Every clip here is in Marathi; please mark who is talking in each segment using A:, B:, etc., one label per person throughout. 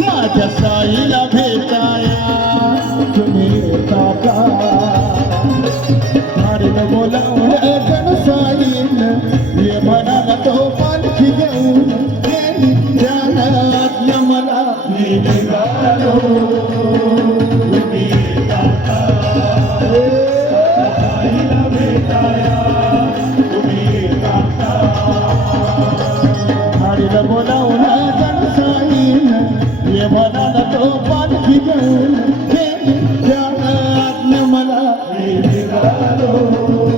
A: రాజసాయిల estado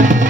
A: Thank you.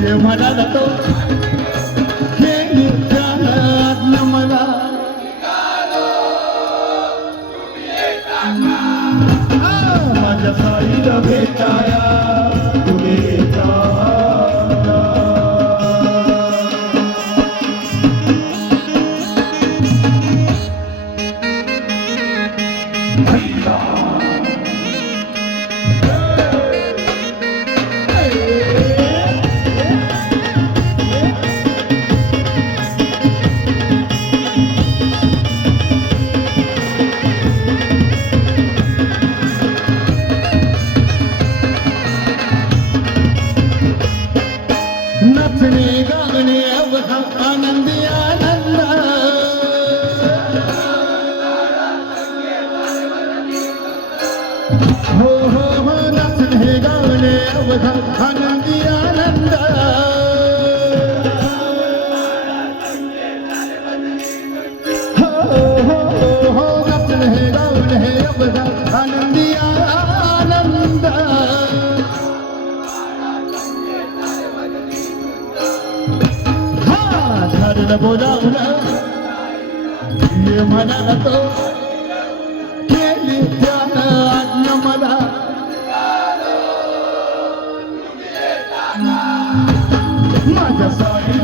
A: मला जातो. हे निघाला मला. माझ्या साईला भेटाया. Hey! हो हो हो हे गाणे अवघा आनंदी आनंद. हो हो हो नाचण हे गाणे हे आनंदी आनंद. हा झाडलं बोलावलं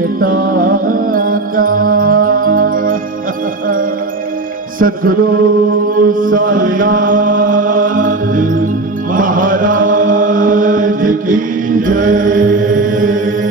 A: तुम्ही येता का सद्गुरु साईनाथ महाराज की जय